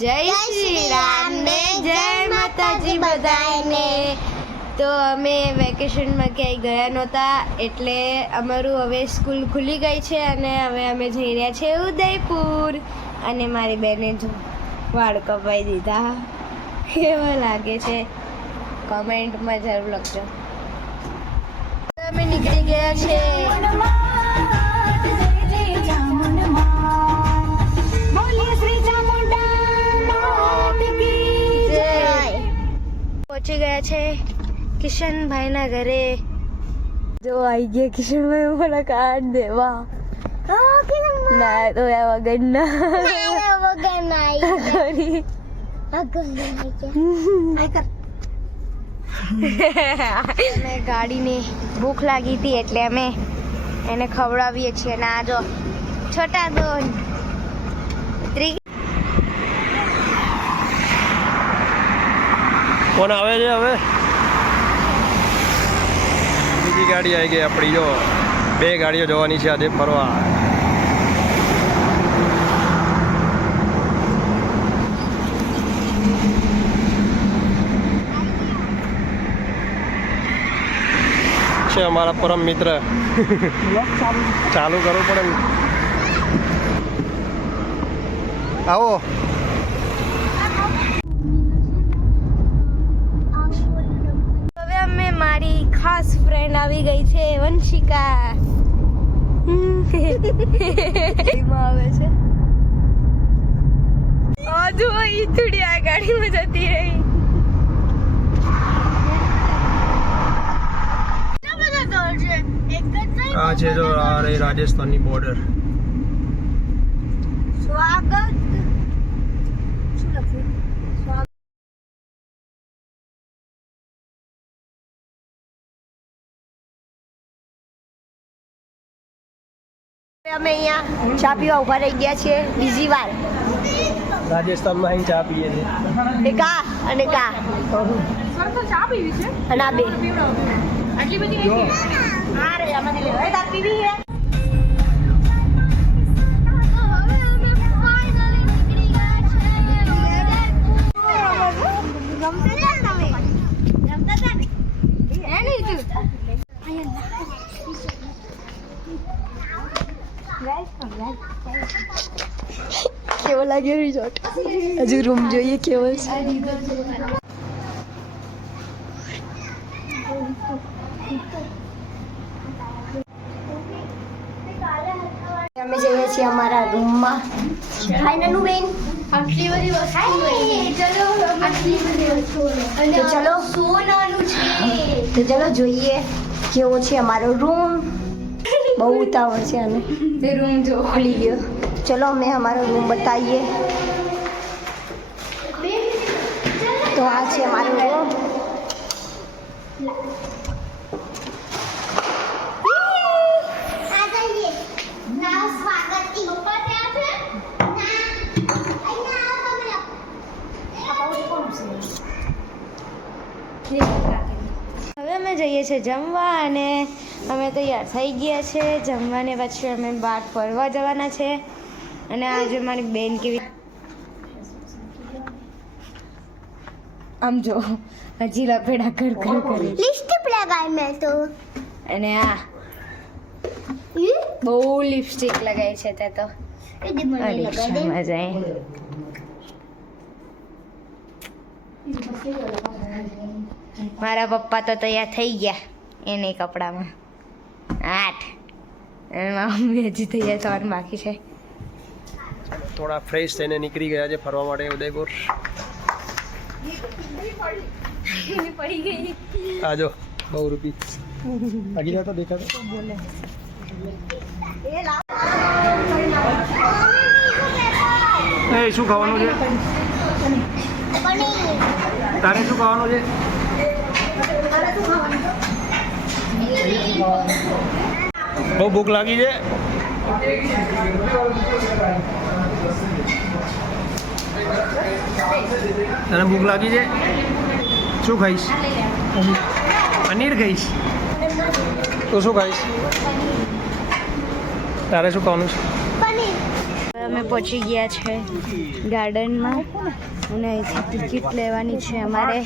જય શ્રી રામ ને જય માતાજી બધાને. તો અમે વેકેશનમાં ક્યાંય ગયા નહોતા એટલે અમારું હવે સ્કૂલ ખુલી ગઈ છે અને હવે અમે જઈ રહ્યા છીએ ઉદયપુર. અને મારી બેને જો વાળ કપાઈ દીધા. કેવા લાગે છે કમેન્ટમાં જરૂર લખજો. અમે નીકળી ગયા છે. પહોંચી ગયા છે કિશનભાઈના ઘરે. જો આવી ગયા કિશનભાઈ મને કાર્ડ દેવા. ના તો અમે ગાડીને ભૂખ લાગી હતી એટલે અમે એને ખવડાવીએ છીએ. ના જો છોટા દોન કોણ આવે છે હવે? બીજી ગાડી આવી ગઈ આપણી. જો 2 ગાડીઓ જવાની છે આજે ફરવા. છે અમારા પરમ મિત્ર. ચાલુ કરવું પડે ને. આવો. મારી ખાસ ફ્રેન્ડ આવી ગઈ છે વંશિકા. આવે છે હજુ ઈ થોડી આ ગાડીમાં જતી રહી. આ છે જો આ રહી રાજસ્થાનની બોર્ડર. સ્વાગત શું લખ્યું? અમે અહીંયા ચા પીવા ઉભા રહી ગયા છીએ બીજી વાર. રાજસ્થાનમાં અહીં ચા પીએ છે. એક આ અને એક આ ચા પીવી છે અને આ 2 આટલી બધી હા રે આમાંથી લે. હવે ચા પીવી છે. કેવો લાગ્યો રિઝોર્ટ? હજુ રૂમ જોઈએ કેવો છે. અમે જઈએ છીએ અમારા રૂમમાં. હાય નનુ બેન. આટલી બધી વસ્તુ તો ચલો સોનાનું છે તો ચલો જોઈએ કેવો છે અમારો રૂમ. બહુ ઉતાવળ છે આને. રૂમ જો ખુલી ગયો. चलो हमें हमारा रूम बताइए. तो आज है हमारा रूम. હવે અમે જઈએ છીએ જમવા અને અમે તૈયાર થઈ ગયા છે. જમવાને પછી અમે બહાર ફરવા જવાના છે. અને આજે મારી બેન કેવી આમ જો હજી લપેડા કર કરી લિપસ્ટિક લગાવી મેં તો. અને આ બહુ લિપસ્ટિક લગાવી છે તે તો. રિક્ષામાં જાય. મારા પપ્પા તો તૈયાર થઈ ગયા એને કપડામાં 8 અને મમ્મી હજી તૈયાર થવાનું બાકી છે. થોડા ફ્રેશ થઈને નીકળી ગયા છે ફરવા માટે ઉદયપુર. આ જો 2 રૂપિયા આગી જતો દેખાતો. એ શું ખાવાનું છે? તારે શું ખાવાનું છે? બહુ ભૂખ લાગી છે. તને ભૂખ લાગી છે? શું ખાઈશ? પનીર ખાઈશ? તો શું ખાઈશ? તારે શું ખાવાનું છે? અમે પહોંચી ગયા છે ગાર્ડનમાં અને અહીંથી ટિકિટ લેવાની છે અમારે.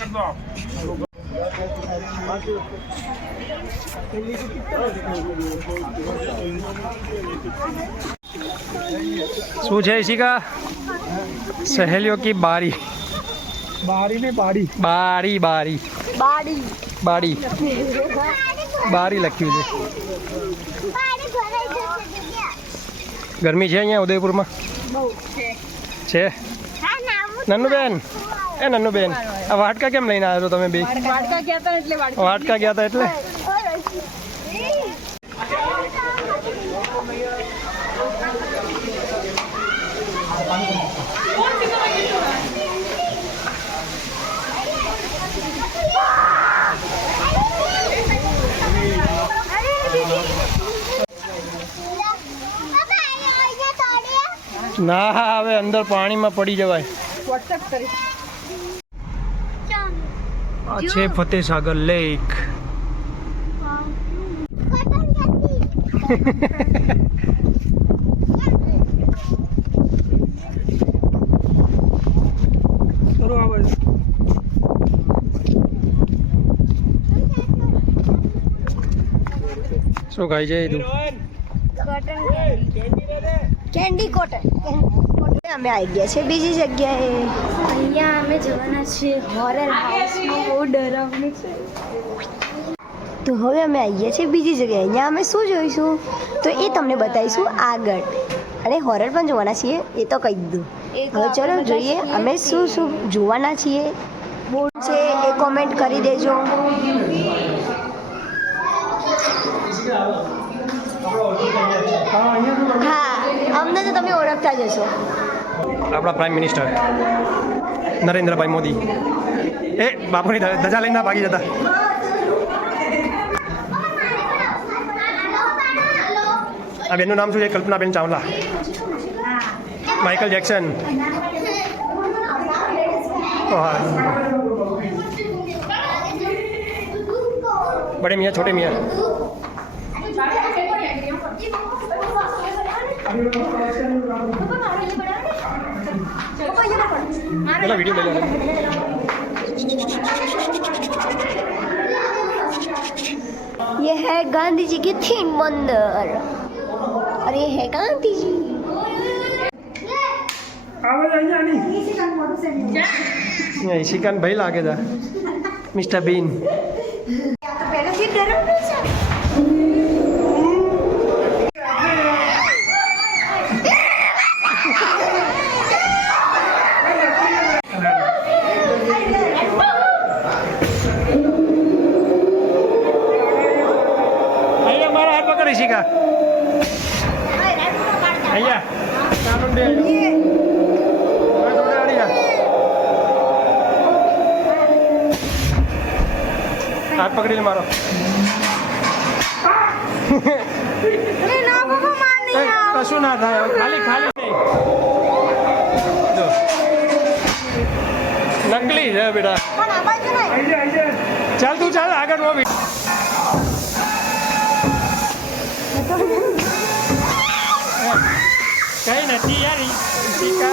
શું છે ઈશિકા? સહેલીઓ કી બારી. बारी ने बारी બારી બારી બાડી બારી બારી લખ્યું છે. ગરમી છે અહીંયા ઉદયપુરમાં? છે. નન્નુબેન, એ નન્નુબેન, આ વાટકા કેમ લઈને આવ્યો છો તમે બે? વાટકા ગયા હતા એટલે ના હવે અંદર પાણીમાં પડી જવાય. આ છે ફતેસાગર લેક. શું ખાઈ છે તું? Candy cotton. અમે આવી ગયા છે બીજી જગ્યાએ. અહીંયા અમે જવાના છીએ હોરર હાઉસમાં. બહુ ડરાવનું છે. તો હવે અમે આવી ગયા છીએ બીજી જગ્યાએ. અહીંયા અમે શું જોઈશું તો એ તમને બતાવીશું આગળ. અને હોરર પણ જોવાના છીએ એ તો કહી દીધું. હવે ચલો જોઈએ અમે શું શું જોવાના છીએ. બોર્ડ છે એ કોમેન્ટ કરી દેજો. હા, અમને તો તમે ઓળખતા જશો. આપણા પ્રાઇમ મિનિસ્ટર નરેન્દ્રભાઈ મોદી. એ બાપુની ધજા લઈને ના ભાગી જતા. આ બેનનું નામ શું છે? કલ્પનાબેન ચાવલા. Michael Jackson. बड़े मियाँ छोटे मियाँ. चलो वीडियो ले लो. ये है गांधी जी की थीम मंदिर और ये है गांधी जी. ઈશિકાન ભાઈ લાગે છે મિસ્ટર બીન. અહીંયા મારા હાથ પકડ ઈશિકા. અહીંયા हाथ पकड़ी ले मारो. कशु ना था खाली खाली जो नकली है बेटा. चल तू चल आगे वो भी कहीं नहीं यार इसी का.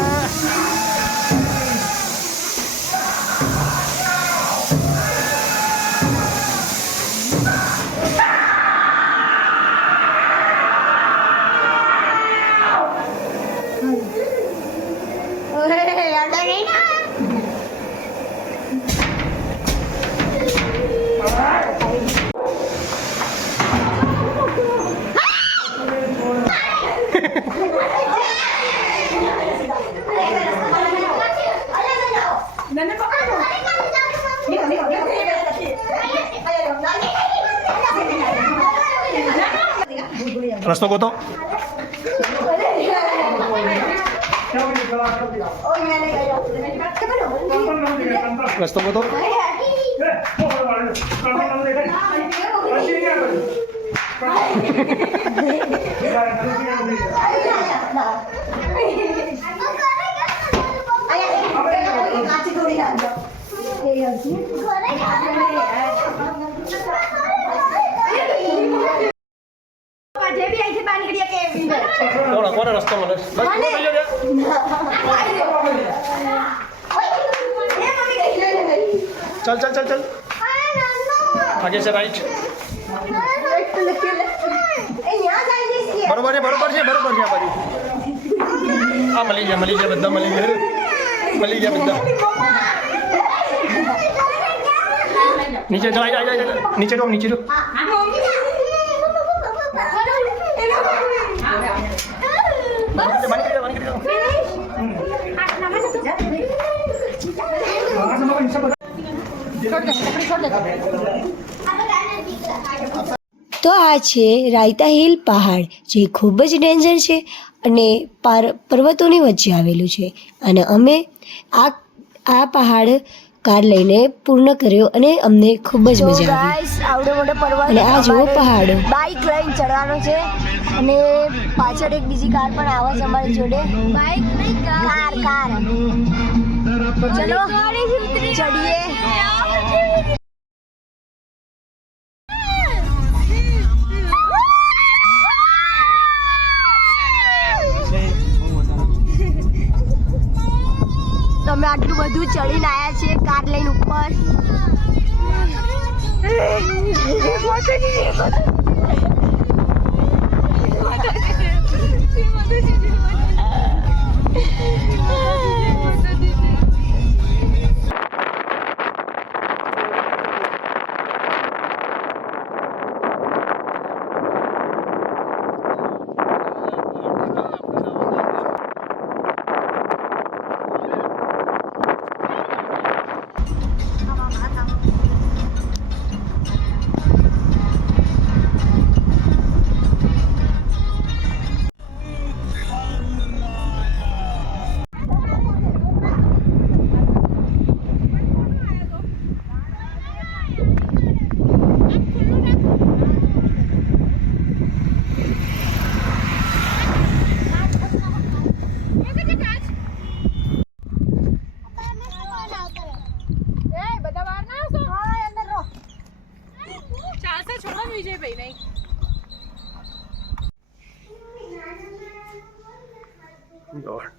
रस्तो को तो रस्तो को तो कोण रस्तो मला चल चल चल चल आगे से राइट बरोबर है बरोबर है बरोबर है बारी आ मली गया बद्दा मली गया बद्दा नीचे जा नीचे रो તો આ છે રાયતા હિલ પહાડ જે ખૂબ જ ડેન્જર છે અને પર્વતોની વચ્ચે આવેલું છે અને અમે આ પહાડ કાર લઈને પૂર્ણ કર્યો અને અમને ખૂબ જ મજા આવી આવડો મોટો પર્વત અને આ જુઓ પહાડ બાઇક લઈને ચડવાનો છે અને પાછળ એક બીજી કાર પણ આવે છે અમારી જોડે બાઇક નહીં કાર તો ચલો ચડીએ તમે આટલું બધું ચડીને આવ્યા છીએ કાર લઈને ઉપર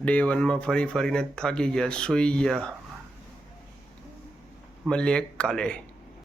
डे 1 में फरी फरीने थाकी गया सुई गया મળીએ કાલે